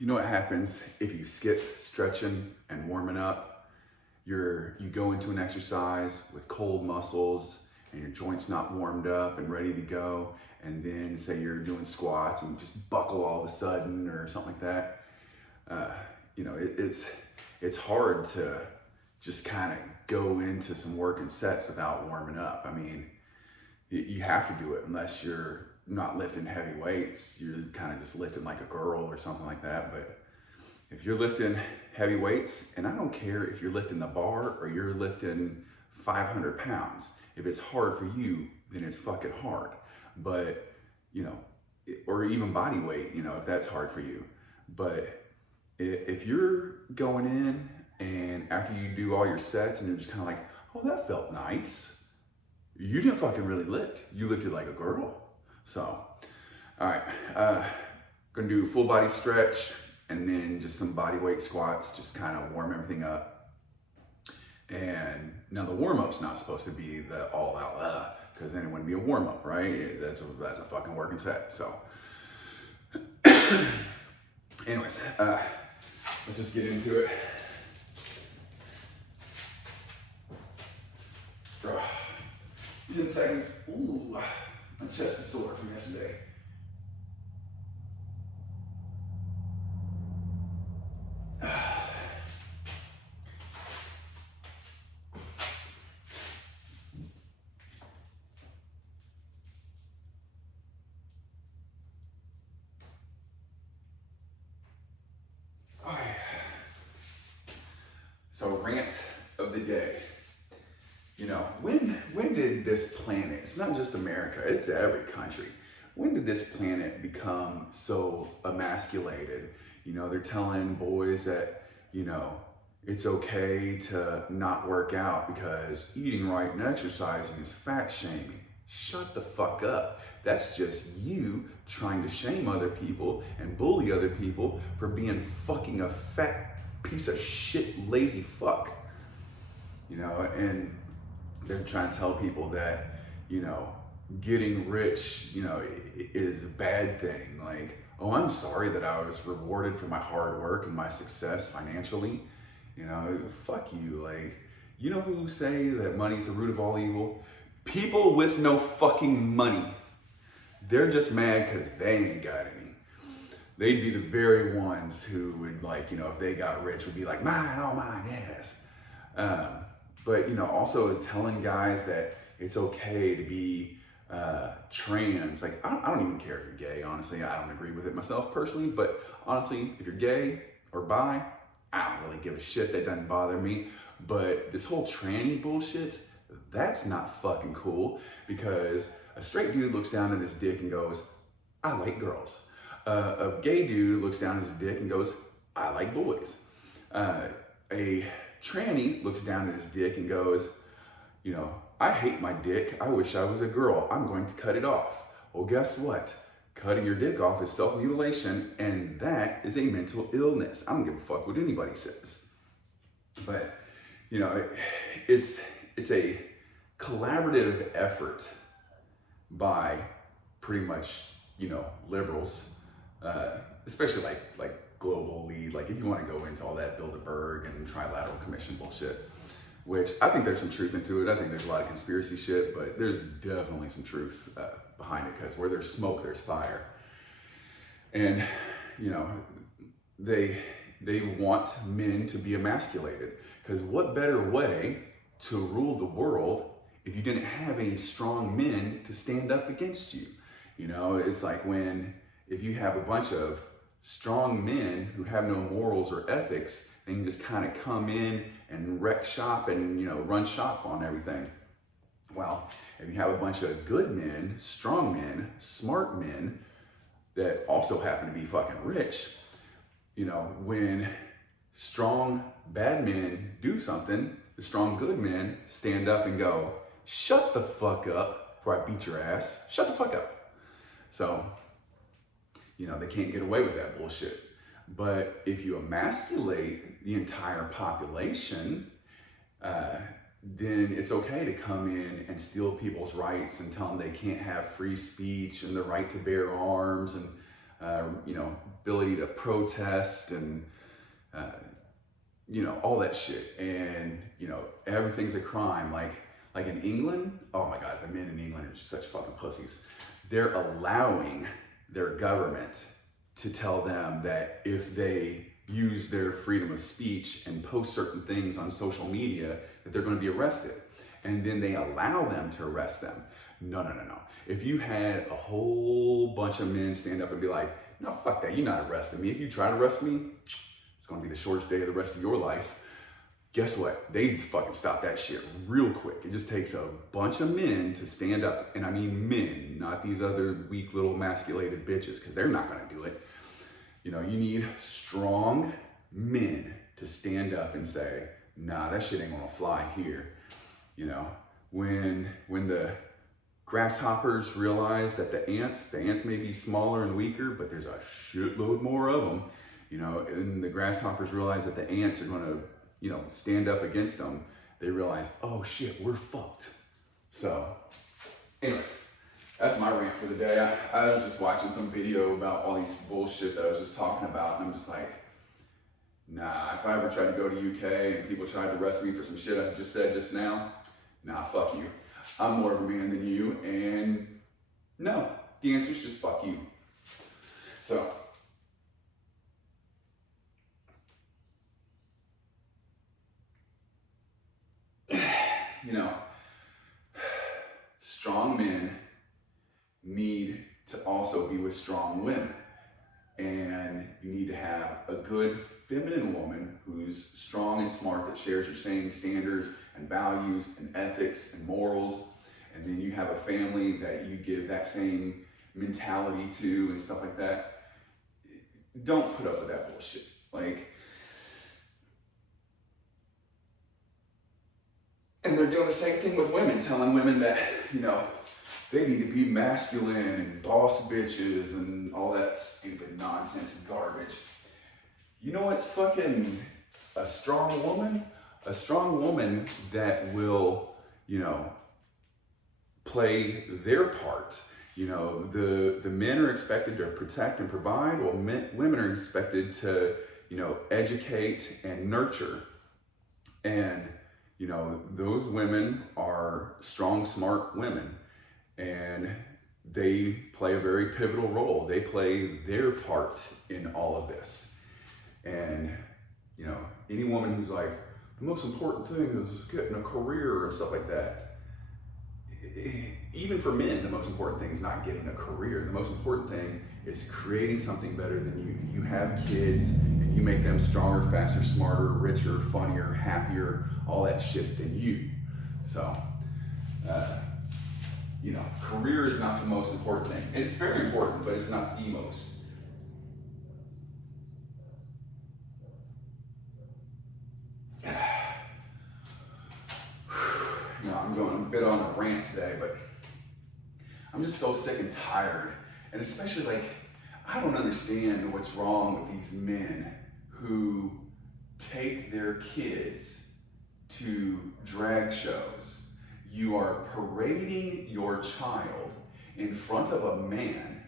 You know what happens if you skip stretching and warming up? You go into an exercise with cold muscles and your joints not warmed up and ready to go, and then say you're doing squats and you just buckle all of a sudden or something like that. It's hard to just kind of go into some working sets without warming up. I mean, you have to do it unless you're not lifting heavy weights. You're kind of just lifting like a girl or something like that. But if you're lifting heavy weights, and I don't care if you're lifting the bar or you're lifting 500 pounds, if it's hard for you, then it's fucking hard. But, or even body weight, if that's hard for you. But if you're going in and after you do all your sets and you're just kind of like, oh, that felt nice, you didn't fucking really lift. You lifted like a girl. So, all right, gonna do full body stretch and then just some body weight squats, just kind of warm everything up. And now the warm up's not supposed to be the all out, because then it wouldn't be a warm up, right? That's a fucking working set. So, anyways, let's just get into it. 10 seconds. Ooh, my chest is sore from yesterday. So, rant of the day. When did this planet, it's not just America, it's every country, when did this planet become so emasculated? They're telling boys that, it's okay to not work out because eating right and exercising is fat shaming. Shut the fuck up. That's just you trying to shame other people and bully other people for being fucking a fat piece of shit, lazy fuck. And they're trying to tell people that, getting rich, is a bad thing. Like, oh, I'm sorry that I was rewarded for my hard work and my success financially. Fuck you. Like, who say that money's the root of all evil? People with no fucking money. They're just mad because they ain't got any. They'd be the very ones who would, like, if they got rich, would be like, mine, all mine, yes. But, also telling guys that it's okay to be trans. Like, I don't even care if you're gay, honestly. I don't agree with it myself personally, but honestly, if you're gay or bi, I don't really give a shit. That doesn't bother me. But this whole tranny bullshit, that's not fucking cool, because a straight dude looks down at his dick and goes, I like girls. A gay dude looks down at his dick and goes, I like boys. A tranny looks down at his dick and goes, I hate my dick. I wish I was a girl. I'm going to cut it off. Well, guess what? Cutting your dick off is self-mutilation, and that is a mental illness. I don't give a fuck what anybody says. But, it's a collaborative effort by pretty much, liberals, especially like global lead. Like, if you want to go into all that Bilderberg and Trilateral Commission bullshit, which I think there's some truth into it. I think there's a lot of conspiracy shit, but there's definitely some truth behind it, because where there's smoke, there's fire. And, they want men to be emasculated, because what better way to rule the world if you didn't have any strong men to stand up against you? It's like if you have a bunch of strong men who have no morals or ethics, they can just kind of come in and wreck shop and, run shop on everything. Well, if you have a bunch of good men, strong men, smart men that also happen to be fucking rich, when strong bad men do something, the strong good men stand up and go, shut the fuck up before I beat your ass. Shut the fuck up. So, they can't get away with that bullshit. But if you emasculate the entire population, then it's okay to come in and steal people's rights and tell them they can't have free speech and the right to bear arms and you know, ability to protest and, you know, all that shit. And, you know, everything's a crime. Like in England, oh my God, the men in England are just such fucking pussies. They're allowing their government to tell them that if they use their freedom of speech and post certain things on social media, that they're going to be arrested. And then they allow them to arrest them. No. If you had a whole bunch of men stand up and be like, no, fuck that, you're not arresting me. If you try to arrest me, it's going to be the shortest day of the rest of your life. Guess what? They fucking stop that shit real quick. It just takes a bunch of men to stand up. And I mean men, not these other weak little emasculated bitches, because they're not going to do it. You know, you need strong men to stand up and say, nah, that shit ain't gonna fly here. You know, when the grasshoppers realize that the ants may be smaller and weaker, but there's a shitload more of them, you know, and the grasshoppers realize that the ants are gonna, you know, stand up against them, they realize, oh shit, we're fucked. So, anyways, that's my rant for the day. I was just watching some video about all these bullshit that I was just talking about, and I'm just like, nah, if I ever tried to go to UK and people tried to arrest me for some shit I just said just now, nah, fuck you. I'm more of a man than you, and no, the answer is just fuck you. So, you know, strong men need to also be with strong women. And you need to have a good feminine woman who's strong and smart, that shares your same standards and values and ethics and morals. And then you have a family that you give that same mentality to and stuff like that. Don't put up with that bullshit. Like, and they're doing the same thing with women, telling women that, you know, they need to be masculine and boss bitches and all that stupid nonsense and garbage. You know what's fucking a strong woman? A strong woman that will, you know, play their part. You know, the men are expected to protect and provide, while women are expected to, you know, educate and nurture. And, you know, those women are strong, smart women. And they play a very pivotal role. They play their part in all of this. And, you know, any woman who's like, the most important thing is getting a career and stuff like that. Even for men, the most important thing is not getting a career. The most important thing is creating something better than you. You have kids and you make them stronger, faster, smarter, richer, funnier, happier, all that shit than you. So, you know, career is not the most important thing. And it's very important, but it's not the most. You know, I'm going a bit on a rant today, but I'm just so sick and tired. And especially, like, I don't understand what's wrong with these men who take their kids to drag shows. You are parading your child in front of a man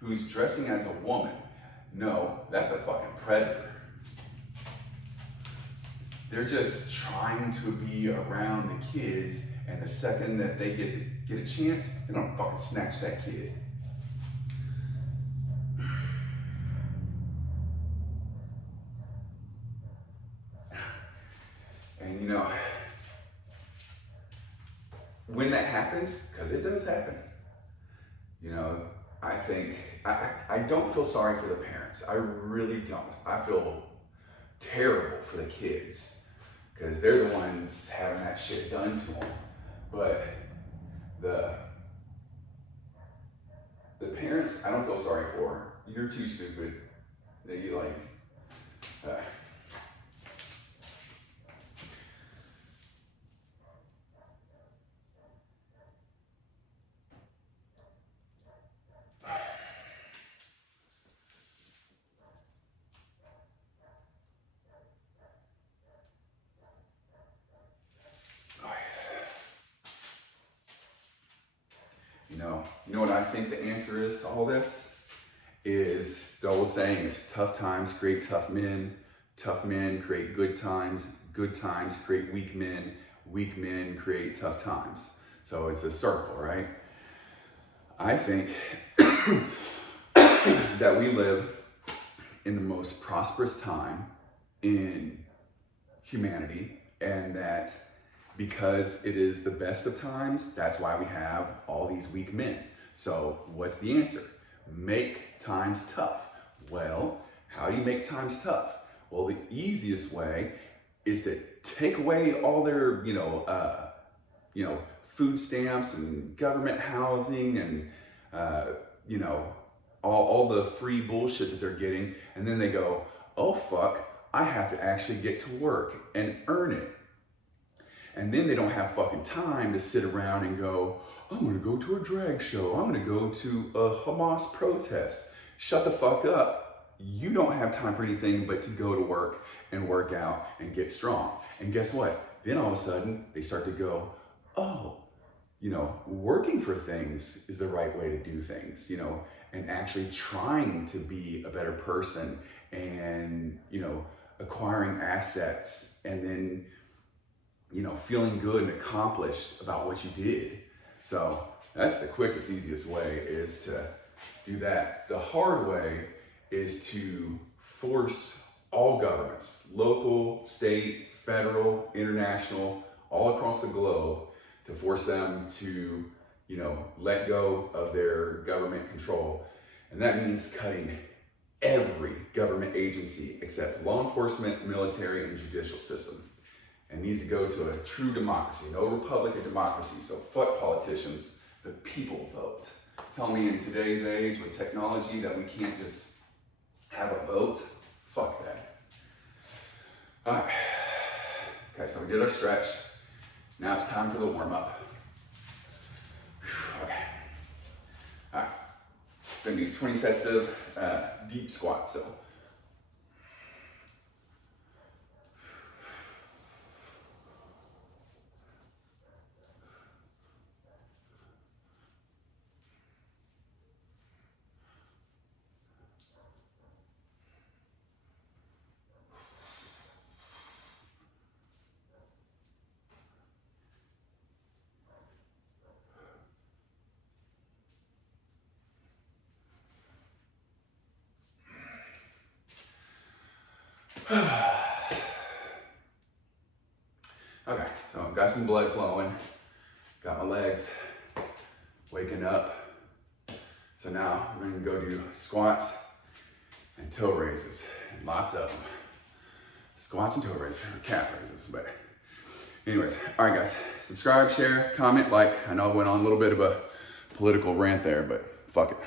who's dressing as a woman. No, that's a fucking predator. They're just trying to be around the kids, and the second that they get a chance, they're gonna fucking snatch that kid. And you know, when that happens, because it does happen, you know, I think, I don't feel sorry for the parents. I really don't. I feel terrible for the kids, because they're the ones having that shit done to them. But the parents, I don't feel sorry for. You're too stupid. They like, you know what I think the answer is to all this? is, the old saying is tough times create tough men create good times create weak men create tough times. So it's a circle, right? I think that we live in the most prosperous time in humanity, and that because it is the best of times, that's why we have all these weak men. So what's the answer? Make times tough. Well, how do you make times tough? Well, the easiest way is to take away all their, food stamps and government housing and, all the free bullshit that they're getting. And then they go, oh fuck, I have to actually get to work and earn it. And then they don't have fucking time to sit around and go, I'm gonna go to a drag show. I'm gonna go to a Hamas protest. Shut the fuck up. You don't have time for anything but to go to work and work out and get strong. And guess what? Then all of a sudden they start to go, oh, working for things is the right way to do things, and actually trying to be a better person and, acquiring assets and then, feeling good and accomplished about what you did. So that's the quickest, easiest way, is to do that. The hard way is to force all governments, local, state, federal, international, all across the globe, to force them to, let go of their government control. And that means cutting every government agency except law enforcement, military, and judicial system. And needs to go to a true democracy, no republic of democracy. So fuck politicians, the people vote. Tell me in today's age with technology that we can't just have a vote? Fuck that. All right. Okay, so we did our stretch. Now it's time for the warm up. Okay. All right. Gonna do 20 sets of deep squats. So. Okay, so I've got some blood flowing, got my legs waking up. So now we're gonna go do squats and toe raises, and lots of them. Squats and toe raises, or calf raises, but anyways, all right guys, subscribe, share, comment, like. I know I went on a little bit of a political rant there, but fuck it.